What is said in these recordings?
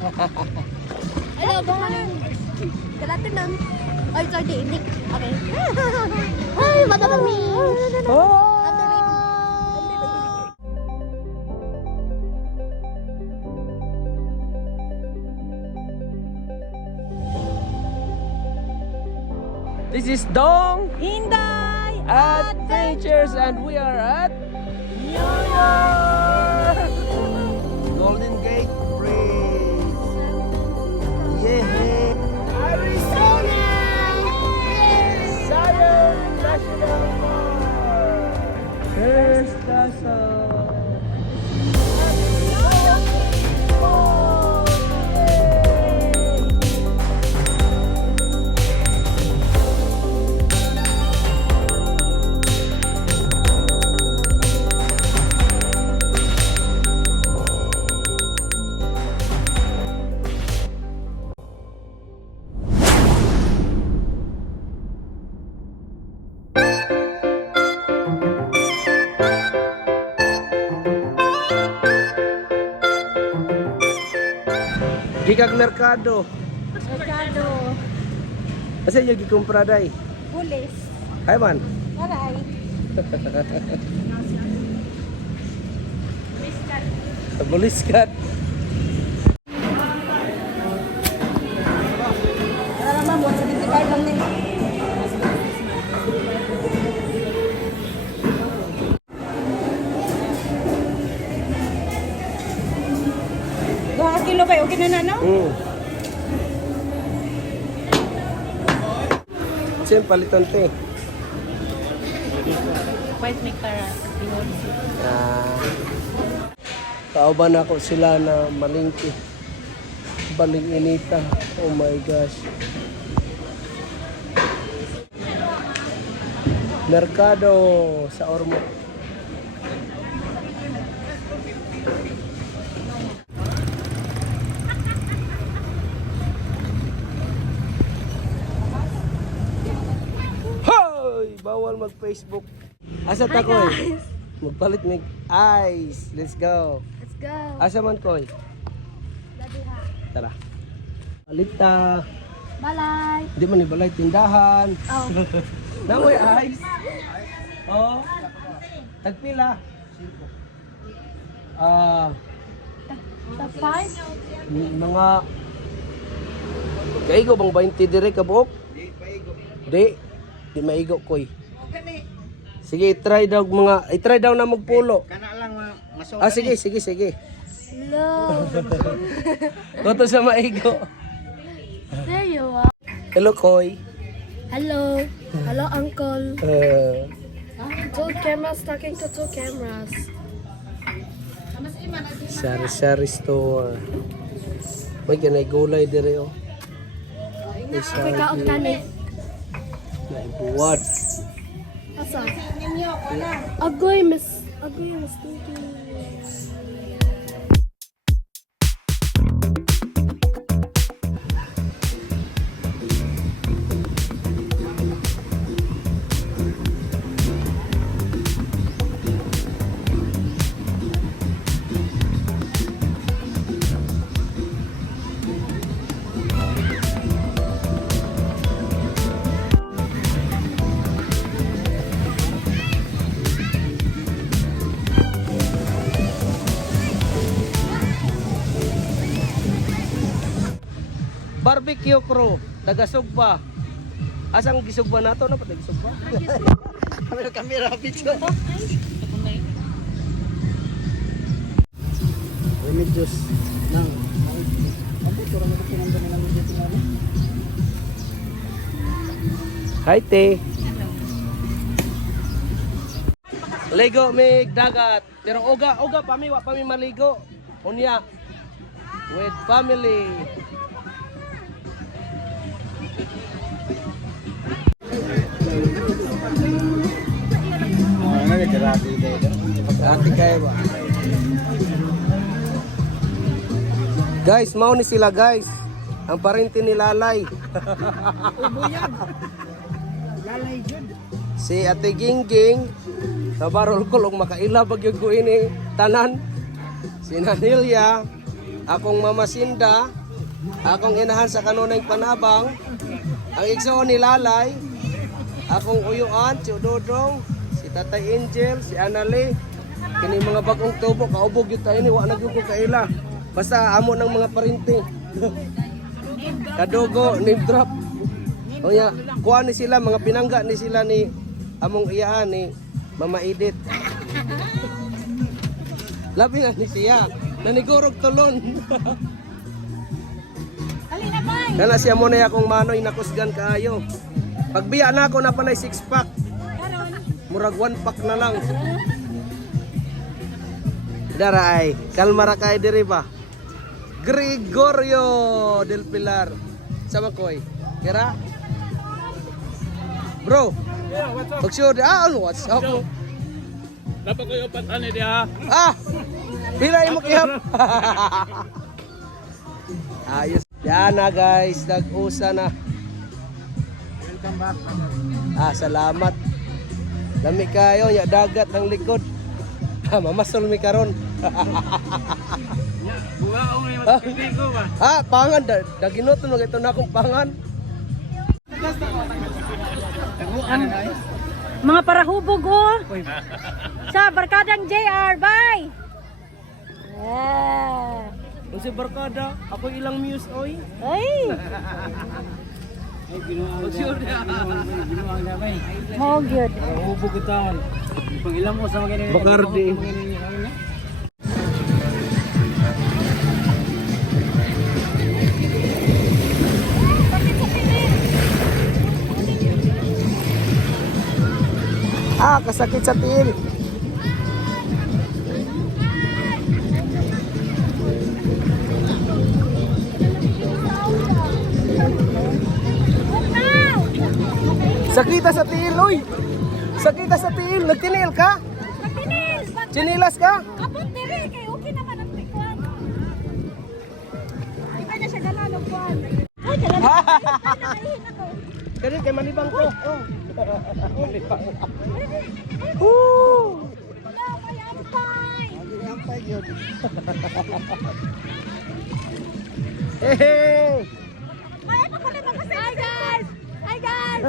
Hello, good morning. Good afternoon. Ay, sorry, evening. Okay. Hi, madam me. This is Dong Inday Adventures and we are at New York! Golden Gate Bridge! Yeah! Arizona. Southern National Park! First Castle! Gikag merkado. Mercado. Asa yung gikumpra day? Pulis. Ay man. Aray. Buliskat. Para naman mo, 75 lang din. Kilo kayo, okay na no? Siyem palitan te. White nectar. Kauban ako sila na malingki. Baling inita. Oh my gosh. Merkado sa Ormoc. Hoy! Bawal mag-Facebook. Asa ta ko eh? Magpalit mig ice. Let's go. Let's go. Asa man koy? Dadiha. Tara. Alita. Balay. Di man ibalay tindahan. Oh. Namoy ice. Oh. Tagpila. Tapay. Mga kaigo bang 20 dire ka buok? Di maigo koy. Sige, try daw mga i-try daw na magpulo. Kana lang masok. Sige. Hello. Goto sa maigo. There you are. Hello koy. Hello. Hello, uncle. Uh, Two cameras talking to two cameras. Sari-sari store. May ganay gulay dire oh. May kaon ka ni. Buwad. Asa? Agoy, miss. Agoy, miss. Thank you. Barbecue crew, taga Sugba. Asang gisugba nato na pati gisugba? Kamera video. Remedios nang Hi te. Ligo mig dagat. Pero oga pami wa pami maligo. Unya with family. Ati kayo ba? Guys, mau ni sila guys. Ang parinti ni Lalay. Si Ate Gingging nabarol ko og makaila bagyog ko ini tanan. Si Nanilya akong Mama Sinda, akong inahan sa kanunay panabang, ang igsoon ni Lalay, akong uyuan, si Udodong, si Tatay Angel, si Anali, kini mga bagong tubo, kaubog yun tayo ni, wala na yung kaila. Basta amo ng mga parinti. Kadugo, name drop. O ya, kuha ni sila, mga pinangga ni sila ni among iyaan ni Mama Edith. Labi na ni siya, nanigurog tulon. Halina, bay! Kala siya mo na akong manoy nakusgan kaayo. Pagbiya na ako na panay 6-pack. Karon. Murag 1-pack na lang. Dara ay, kalmara kay diri ba? Gregorio del Pilar. Sama koy. Kira? Bro. Pag-sure, ano, what's up? Dapat ko yung patan dia. Ah! Pila mo kihap. Ayos. Yan na guys, nag-usa na. Welcome back. Salamat. Lami kayo, ya dagat ng likod. Mamasol mi karon. Buwa ko ngayon magpipiligo ba? Pangan daginoto no ito na akong pangan. Mga parahubog oh. Sa barkadang JR, bye! Yeah. Kung si barkada, ako ilang muse oy. Ay! Sure dia. Binuang na bay. Mo gyud. Hubog itaon. Pag ilang mo sa mga Bacardi. Kasakit sa tiil. Sakita sa tiil, oy. Sakita sa tiil. Nagtinil ka? Magtinis! Chinilas ka? Kapot diri kay okay naman ang tikwan. Di ba na siya ganan og kwan? Ay, ganan. Nakahihin ako. Kani kay manibang ko. Oh. Manibang. Wala, may ampay. Ampay yun. Hey! Ay, ano ko na kasi? Hi guys! Hi guys!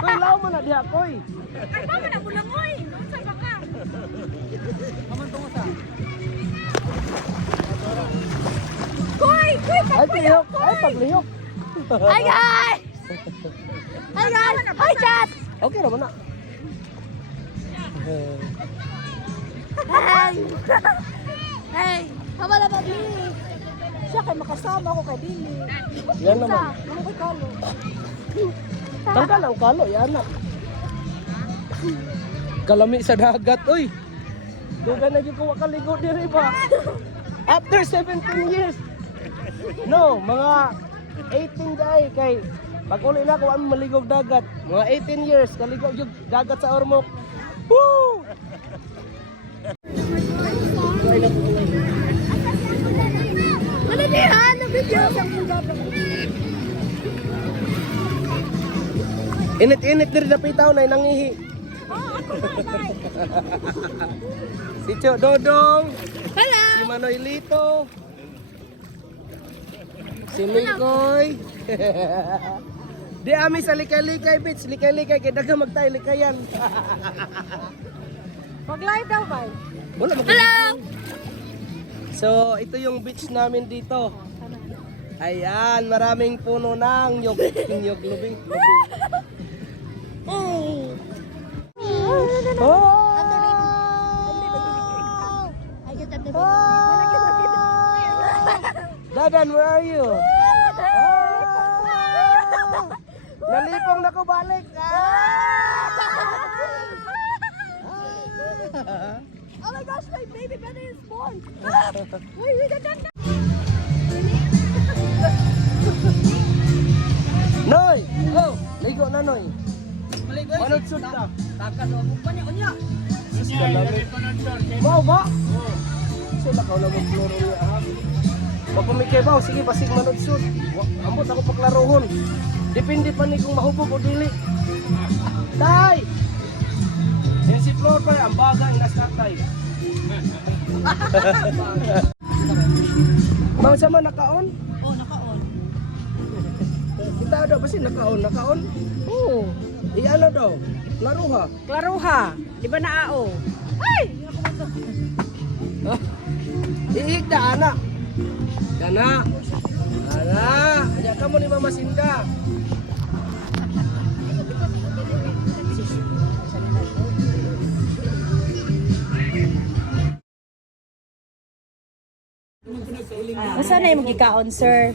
Koy, lao mo na diha, koy. Ay, tama na bulangoy. Unsa ba ka? Koy! Koy! Ay, lihok. Ay, paglihok. Hi guys! Hi guys! Hi chat! Okay naman na. Hey! Hey! Kamala ba Billy? Siya kay makasama ko kay Billy. Yan naman. Ano kay Carlo? Tanggal ang kalo, yan na. Kalami sa dagat, oy. Dugan na yung kuha kaligo diri ba? After 17 years. No, mga 18 day kay pag uli na ko ang maligog dagat. Mga 18 years kaligog yung dagat sa Ormoc. Woo! Ano niya? Ano video? Init-init diri na pitaw na nangihi. Oh, ako bye. Si Cho Dodong, Hello! si Manoy Lito, si Mikoy. Di ami sa likay-likay bitch, likay-likay kay daga magtay likayan. Mag-live daw ba? Wala Hello. So, ito yung beach namin dito. Ayan, maraming puno ng nyog lubi. Oh! Oh! Dadan, where are you? Nalipong na ko balik. Oh my gosh, my baby brother is born! Wait, we got that now! Noy! Go! Ligo na, Noy. Manod sud ka. Takas o mo pa niya unya. Sus ka lamig. Mau ba? Sila ka na mag-kloro niya. Pagpamikay ba? Sige, basig manod sud. Ambot ako paklarohon. Depende pa ni kung mahubog o dili. Tay! Yan si Flor pa, ang bagay, nasa tay. Mao sa man nakaon? Oh, naka-on. Kita daw basi nakaon. Oo. Ano daw? Laro ha. Klaro ha. Di ba naao? Ay! Ihigda anak. Kana. Ana, aya ka mo ni Mama Sinda. Asa na yung magkikaon, sir?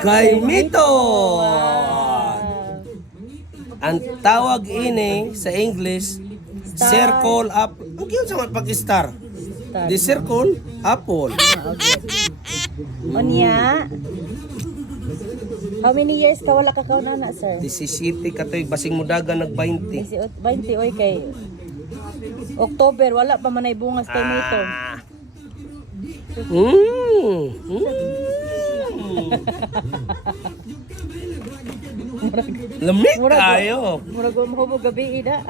Kay Mito. Ang tawag ini sa English circle up. Ang kiyon sa pag-star. The circle apple. Onya. How many years ka wala ka kaunana, sir? 17 katoy basing mudagan nag 20. 20 oy kay October wala pa manay bungas kay mo ito. Lamig tayo. Murag mo gabi ida.